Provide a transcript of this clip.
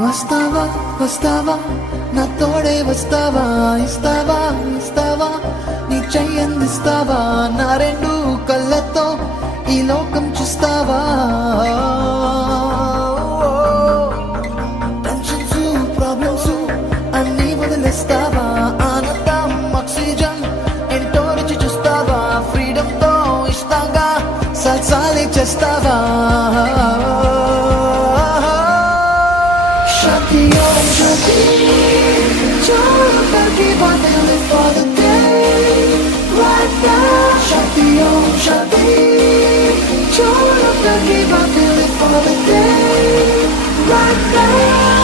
వస్తావా వస్తావా నా తోడే వస్తావా ఇస్తావా ఇస్తావా నీ చెయ్యందిస్తావా నా రెండు కళ్ళతో ఈ లోకం చూస్తావా టెన్షన్స్ ప్రాబ్లమ్స్ అన్నీ వదిలేస్తావా ఆనందం ఆక్సిజన్ ఎంతో రుచి చూస్తావా ఫ్రీడమ్ తో ఇస్తాగా సల్సాలే చేస్తావా Shanti Om Shanti Joy forgive and live for the day right now Shanti Om Shanti Joy forgive and live for the day right now